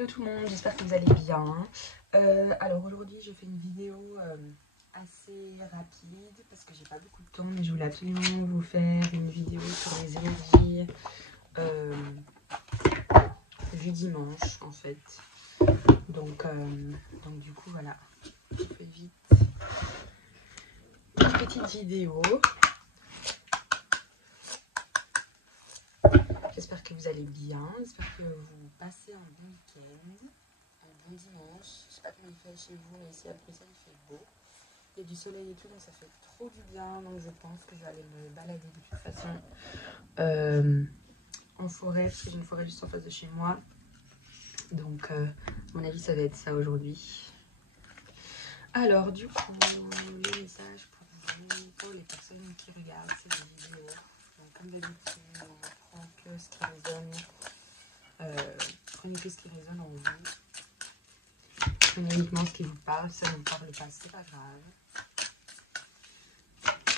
Hello tout le monde, j'espère que vous allez bien. Alors aujourd'hui je fais une vidéo assez rapide parce que j'ai pas beaucoup de temps, mais je voulais absolument vous faire une vidéo sur les énergies du dimanche en fait. Donc du coup voilà, je fais vite une petite vidéo. J'espère que vous allez bien, j'espère que vous passez un bon week-end, un bon dimanche. Je sais pas comment il fait chez vous, mais ici à Bruxelles il fait beau. Il y a du soleil et tout, donc ça fait trop du bien. Donc je pense que je vais aller me balader de toute façon en forêt, parce que j'ai une forêt juste en face de chez moi. Donc à mon avis ça va être ça aujourd'hui. Alors du coup, les messages pour vous, pour les personnes qui regardent ces vidéos. Donc, comme d'habitude, on prend que ce qui résonne. Prenez que ce qui résonne en vous. Prenez uniquement ce qui vous parle. Ça ne vous parle pas, c'est pas grave.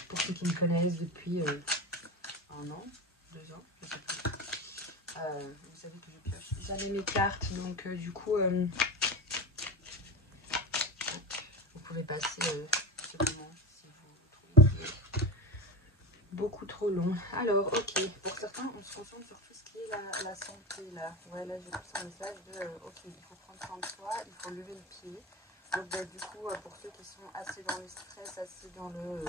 Pour ceux qui me connaissent depuis 1 an, 2 ans, je sais plus. Vous savez que je pioche jamais mes cartes, donc du coup, vous pouvez passer ce moment si vous trouvez beaucoup trop long. Alors, ok, pour certains, on se concentre sur tout ce qui est la santé, là. Ouais, là, j'ai reçu un message de, ok, il faut prendre soin de soi, il faut lever le pied. Donc, bah, du coup, pour ceux qui sont assez dans le stress, assez dans le...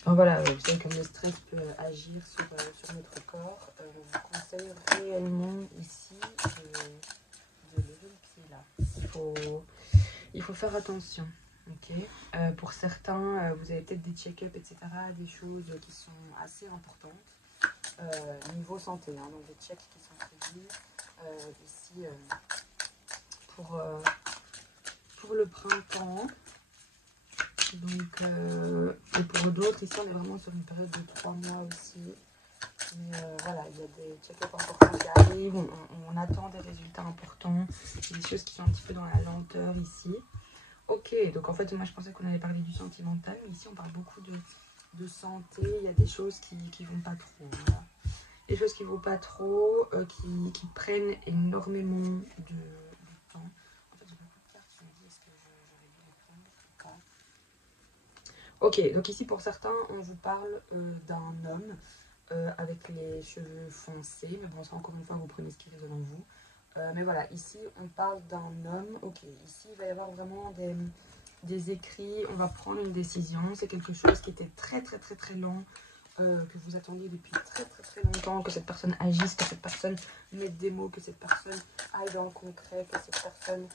Enfin, voilà, vous savez comme le stress peut agir sur notre corps, je vous conseille réellement ici de lever le pied, là. Il faut faire attention. Ok. Pour certains, vous avez peut-être des check-up, etc., des choses qui sont assez importantes niveau santé, hein, donc des checks qui sont prévus ici pour le printemps. Donc, et pour d'autres, ici on est vraiment sur une période de 3 mois aussi. Mais voilà, il y a des check-ups importants qui arrivent, on attend des résultats importants, des choses qui sont un petit peu dans la lenteur ici. Ok, donc en fait, moi je pensais qu'on allait parler du sentimental, mais ici on parle beaucoup de santé. Il y a des choses qui vont pas trop. Voilà. Des choses qui vont pas trop, qui prennent énormément de temps. En fait, j'ai beaucoup de cartes, je me dis, est-ce que j'aurais dû les prendre ou pas? Ok, donc ici pour certains, on vous parle d'un homme avec les cheveux foncés, mais bon, ça encore une fois, vous prenez ce qui résonne en vous. Mais voilà, ici on parle d'un homme. Ok, ici il va y avoir vraiment des écrits, on va prendre une décision. C'est quelque chose qui était très lent, que vous attendiez depuis très longtemps, que cette personne agisse, que cette personne mette des mots, que cette personne aille dans le concret, que cette personne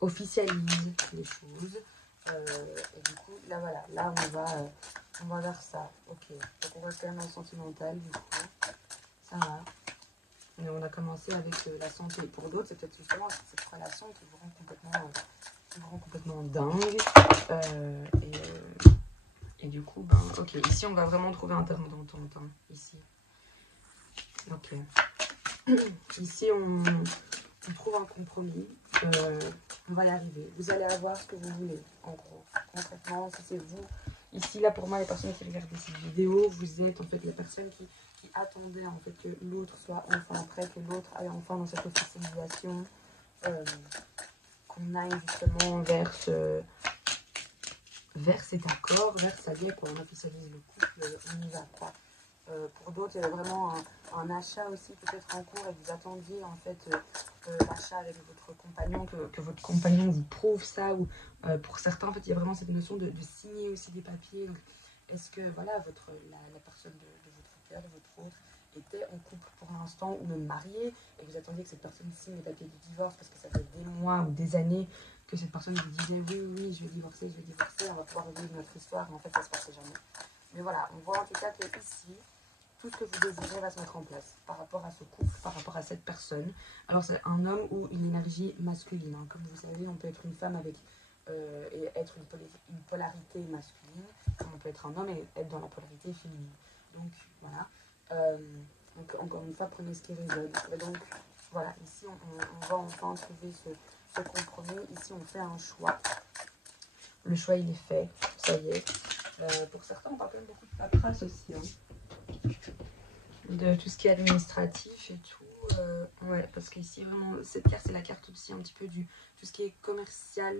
officialise les choses. Et du coup, là voilà, là on va vers ça. Ok, donc on reste quand même dans le sentimental, du coup, ça va. Mais on a commencé avec la santé. Pour d'autres, c'est peut-être justement cette relation qui vous rend complètement dingue. Et du coup, ben, ok, ici on va vraiment trouver un terme d'entente. Hein, ici. Ok. Ici on trouve un compromis. On va y arriver. Vous allez avoir ce que vous voulez, en gros. Concrètement, si c'est vous. Ici, là, pour moi, les personnes qui regardent cette vidéo, vous êtes en fait les personnes qui attendaient en fait que l'autre soit enfin prêt, que l'autre aille enfin dans cette officialisation, qu'on aille justement vers cet accord, vers ça y est, quoi, on officialise le couple, on y va, quoi. Pour d'autres, il y avait vraiment un achat aussi peut-être en cours et vous attendiez en fait l'achat avec votre compagnon, que votre compagnon vous prouve ça, ou pour certains en fait il y a vraiment cette notion de signer aussi des papiers. Donc est-ce que voilà la personne de votre cœur, de votre autre, était en couple pour l'instant ou même mariée et vous attendiez que cette personne signe les papiers du divorce parce que ça fait des mois ou des années que cette personne vous disait oui je vais divorcer, on va pouvoir revivre notre histoire, et en fait ça se passait jamais. Mais voilà, on voit en tout cas que ici tout ce que vous désirez va se mettre en place par rapport à ce couple, par rapport à cette personne. Alors c'est un homme ou une énergie masculine, hein. Comme vous savez, on peut être une femme avec et être une polarité masculine, comme on peut être un homme et être dans la polarité féminine. Donc voilà. Donc encore une fois, prenez ce qui résonne. Et donc voilà, ici on va enfin trouver ce compromis. Ici on fait un choix. Le choix il est fait, ça y est. Pour certains, on parle quand même beaucoup de paperasse aussi. Hein. de tout ce qui est administratif et tout. Ouais, parce qu'ici, vraiment, cette carte, c'est la carte aussi un petit peu du tout ce qui est commercial.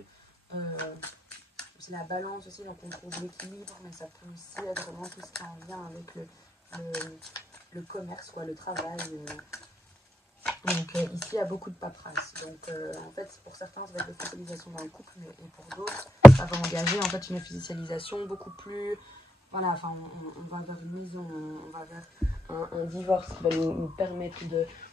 C'est la balance aussi, donc on trouve l'équilibre, mais ça peut aussi être vraiment tout ce qui est en lien avec le commerce, quoi, le travail. Donc ici, il y a beaucoup de paperasse. Donc en fait, pour certains, ça va être l'officialisation dans le couple, et pour d'autres, ça va engager en fait une officialisation beaucoup plus... Voilà, enfin, on va vers une maison, on va vers un divorce qui va nous permettre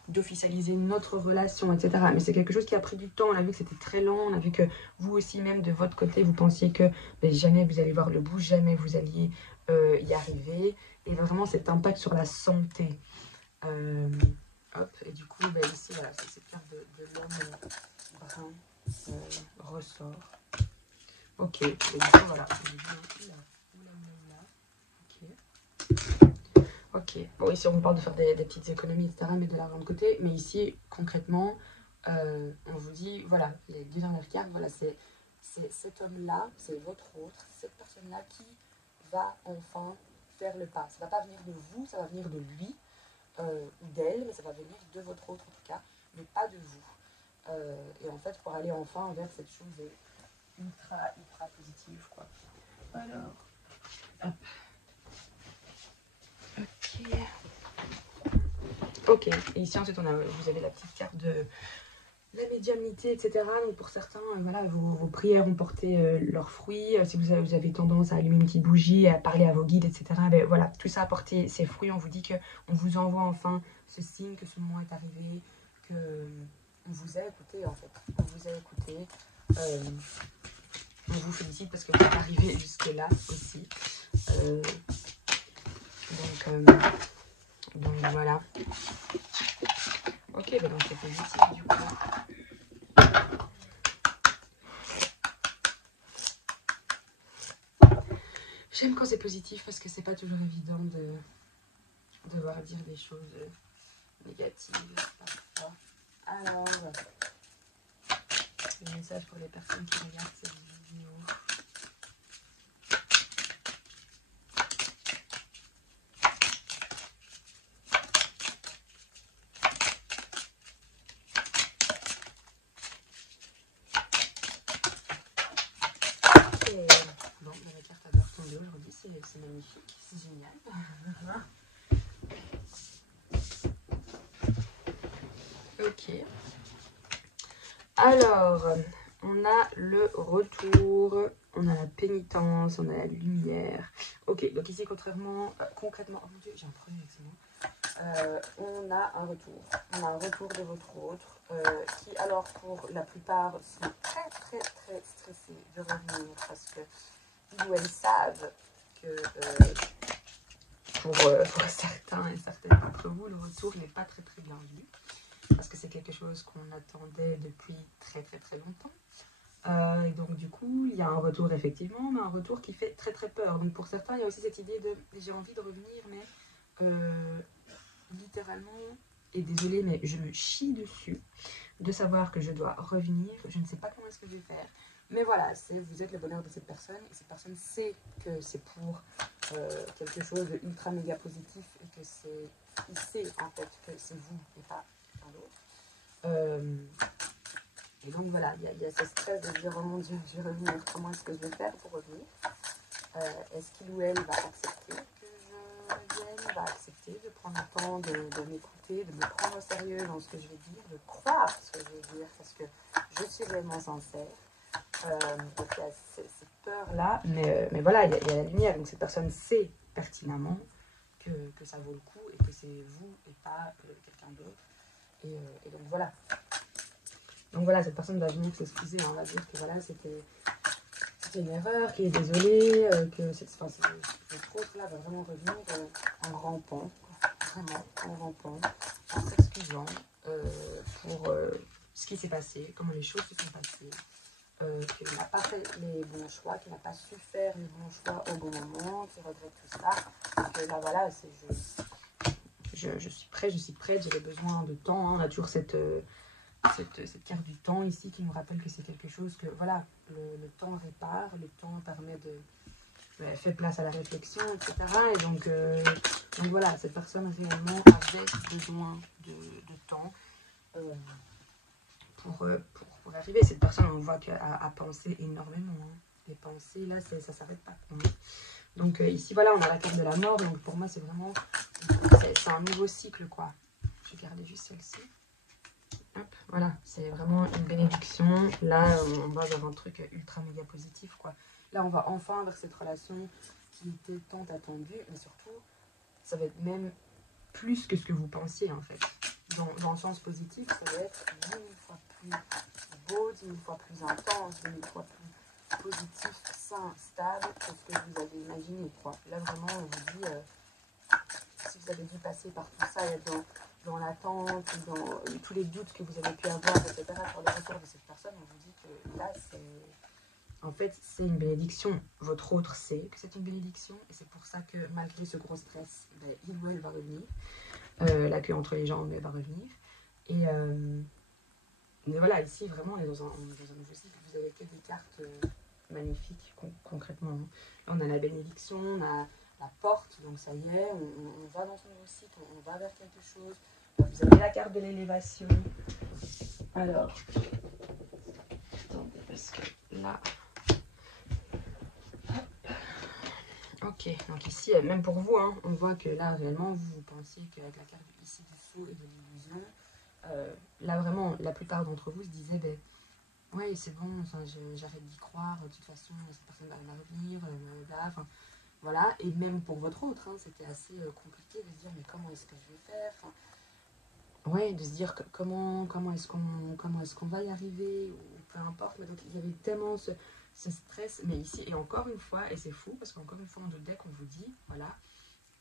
d'officialiser notre relation, etc. Mais c'est quelque chose qui a pris du temps. On a vu que c'était très lent. On a vu que vous aussi, même de votre côté, vous pensiez que jamais vous allez voir le bout, jamais vous alliez y arriver. Et vraiment, cet impact sur la santé. Hop, et du coup, ici, voilà, c'est cette carte de l'homme brun ressort. Ok, et du coup, voilà. Ok, bon ici on vous parle de faire des petites économies, etc., mettre de l'argent de côté, mais ici concrètement, on vous dit, voilà, les deux dernières cartes, voilà, c'est cet homme-là, c'est votre autre, cette personne-là qui va enfin faire le pas. Ça ne va pas venir de vous, ça va venir de lui, ou d'elle, mais ça va venir de votre autre en tout cas, mais pas de vous. Et en fait, pour aller enfin vers cette chose ultra positive, quoi. Alors, hop. Ok, et ici ensuite vous avez la petite carte de la médiumnité, etc. Donc pour certains, voilà, vos prières ont porté leurs fruits. Si vous avez tendance à allumer une petite bougie, à parler à vos guides, etc. Ben voilà, tout ça a porté ses fruits. On vous dit qu'on vous envoie enfin ce signe, que ce moment est arrivé, que on vous a écouté en fait. On vous a écouté. On vous félicite parce que vous êtes arrivé jusque là aussi. Donc voilà. Ok, donc c'est positif du coup. J'aime quand c'est positif parce que c'est pas toujours évident de devoir dire des choses négatives parfois. Alors, le message pour les personnes qui regardent cette vidéo. Bon, la carte adore tomber aujourd'hui, c'est magnifique, c'est génial. Ok. Alors, on a le retour, on a la pénitence, on a la lumière. Ok, donc ici, concrètement, oh mon Dieu, j'ai un problème avec ce mot. On a un retour. On a un retour de votre autre qui, alors, pour la plupart, sont très stressés de revenir parce que ils ou elles savent que pour certains et certaines d'entre vous, le retour n'est pas très bien vu. Parce que c'est quelque chose qu'on attendait depuis très longtemps. Et donc du coup, il y a un retour effectivement, mais un retour qui fait très peur. Donc pour certains, il y a aussi cette idée de j'ai envie de revenir, mais littéralement, et désolée, mais je me chie dessus de savoir que je dois revenir. Je ne sais pas comment est-ce que je vais faire. Mais voilà, vous êtes le bonheur de cette personne, et cette personne sait que c'est pour quelque chose de ultra méga positif, et que il sait en fait que c'est vous et pas quelqu'un d'autre. Et donc voilà, il y a ce stress de dire oh mon Dieu, je vais revenir, comment est-ce que je vais faire pour revenir? Est-ce qu'il ou elle va accepter que je revienne, va accepter de prendre le temps de m'écouter, de me prendre au sérieux dans ce que je vais dire, de croire ce que je vais dire, parce que je suis réellement sincère. Donc il y a cette peur-là, mais voilà, il y a la lumière, donc cette personne sait pertinemment que ça vaut le coup, et que c'est vous et pas quelqu'un d'autre. Et donc voilà. Donc voilà, cette personne va venir s'excuser, hein, va dire que voilà, c'était une erreur, qu'il est désolé, que votre autre là va vraiment revenir en rampant, vraiment en rampant, en s'excusant pour ce qui s'est passé, comment les choses se sont passées, qu'il n'a pas fait les bons choix, qu'il n'a pas su faire les bons choix au bon moment, qu'il regrette tout ça, et que là voilà, je suis prête, j'avais besoin de temps, hein, on a toujours cette carte du temps ici qui nous rappelle que c'est quelque chose que, voilà, le temps répare, le temps permet fait place à la réflexion, etc. Et donc voilà, cette personne réellement avait besoin de temps pour arriver. Cette personne, on voit qu'elle a pensé énormément. Hein. Les pensées, là, ça ne s'arrête pas pour nous. Donc ici, voilà, on a la carte de la mort. Donc pour moi, c'est vraiment... C'est un nouveau cycle, quoi. Je vais garder juste celle-ci. Hop, voilà, c'est vraiment une bénédiction. Là, on va vers un truc ultra méga positif, quoi. Là, on va enfin vers cette relation qui était tant attendue. Mais surtout, ça va être même plus que ce que vous pensiez, en fait. Dans le sens positif, ça va être 10 000 fois plus beau, 10 000 fois plus intense, 10 000 fois plus positif, sain, stable que ce que vous avez imaginé, quoi. Là, vraiment, on vous dit, si vous avez dû passer par tout ça, être dans l'attente, dans tous les doutes que vous avez pu avoir, etc., sur le retour de cette personne, on vous dit que là, c'est... En fait, c'est une bénédiction. Votre autre sait que c'est une bénédiction. Et c'est pour ça que malgré ce gros stress, ben, il ou elle va revenir. La queue entre les jambes, elle va revenir. Mais voilà, ici, vraiment, on est dans un nouveau cycle. Vous avez que des cartes magnifiques, concrètement. Là, on a la bénédiction, on a la porte. Donc, ça y est, on va dans ce nouveau cycle, on va vers quelque chose. Vous avez la carte de l'élévation. Alors, attendez, parce que là... Ok, donc ici, même pour vous, hein, on voit que là, réellement, vous pensiez qu'avec la carte ici du fou et de l'illusion, là, vraiment, la plupart d'entre vous se disaient, ben, ouais, c'est bon, j'arrête d'y croire, de toute façon, cette personne va revenir, enfin, voilà. Et même pour votre autre, hein, c'était assez compliqué de se dire, mais comment est-ce que je vais faire, enfin, ouais, de se dire comment est-ce qu'on va y arriver, ou peu importe. Mais donc, il y avait tellement ce stress, mais ici, et encore une fois, et c'est fou, parce qu'encore une fois, dans le deck, on vous dit, voilà,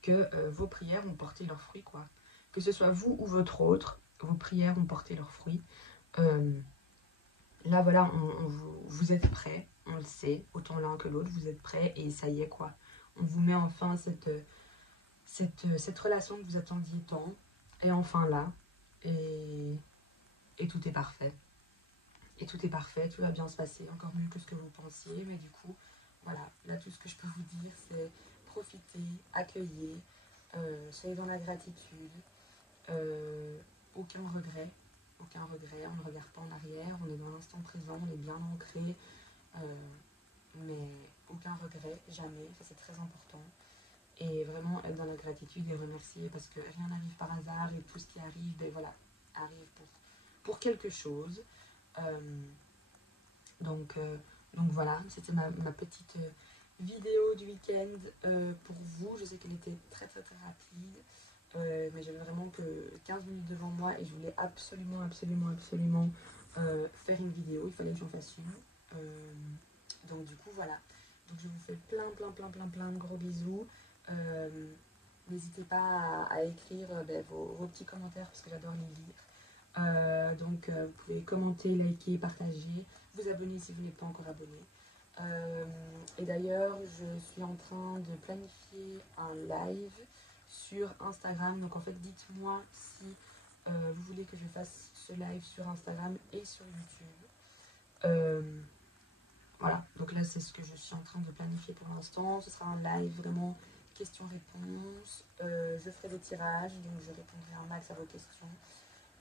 que vos prières ont porté leurs fruits, quoi. Que ce soit vous ou votre autre, vos prières ont porté leurs fruits. Là, voilà, vous êtes prêts, on le sait, autant l'un que l'autre, vous êtes prêts, et ça y est, quoi. On vous met enfin cette relation que vous attendiez tant, et enfin là, et tout est parfait. Et tout est parfait, tout va bien se passer, encore mieux que ce que vous pensiez. Mais du coup, voilà, là tout ce que je peux vous dire, c'est profiter, accueillir, soyez dans la gratitude, aucun regret, on ne regarde pas en arrière, on est dans l'instant présent, on est bien ancré, mais aucun regret, jamais, ça c'est très important. Et vraiment être dans la gratitude et remercier parce que rien n'arrive par hasard et tout ce qui arrive, ben voilà, arrive pour quelque chose. Donc voilà, c'était ma petite vidéo du week-end pour vous. Je sais qu'elle était très très très rapide, mais j'avais vraiment que 15 minutes devant moi et je voulais absolument faire une vidéo. Il fallait que j'en fasse une. Donc du coup voilà. Donc je vous fais plein de gros bisous. N'hésitez pas à écrire vos petits commentaires parce que j'adore les lire. Donc vous pouvez commenter, liker, partager, vous abonner si vous n'êtes pas encore abonné. Et d'ailleurs, je suis en train de planifier un live sur Instagram. Donc en fait, dites-moi si vous voulez que je fasse ce live sur Instagram et sur YouTube. Voilà, donc là c'est ce que je suis en train de planifier pour l'instant. Ce sera un live vraiment questions-réponses. Je ferai des tirages, donc je répondrai un max à vos questions.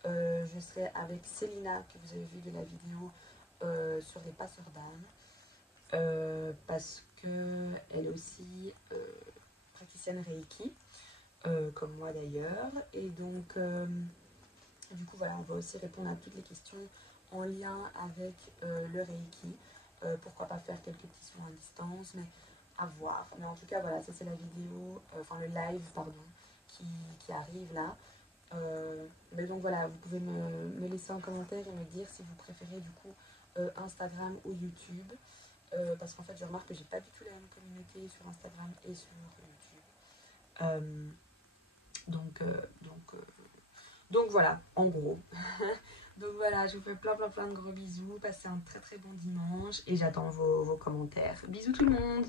Je serai avec Célina, que vous avez vu de la vidéo sur les passeurs d'âme, parce qu'elle est aussi praticienne Reiki, comme moi d'ailleurs. Et donc, du coup, voilà, on va aussi répondre à toutes les questions en lien avec le Reiki. Pourquoi pas faire quelques petits soins à distance, mais à voir. Mais en tout cas, voilà, ça c'est la vidéo, enfin le live, pardon, qui arrive là. Mais donc voilà, vous pouvez me laisser un commentaire et me dire si vous préférez du coup Instagram ou YouTube. Parce qu'en fait, je remarque que j'ai pas du tout la même communauté sur Instagram et sur YouTube. Donc voilà, en gros. Donc voilà, je vous fais plein de gros bisous. Passez un très très bon dimanche et j'attends vos commentaires. Bisous tout le monde!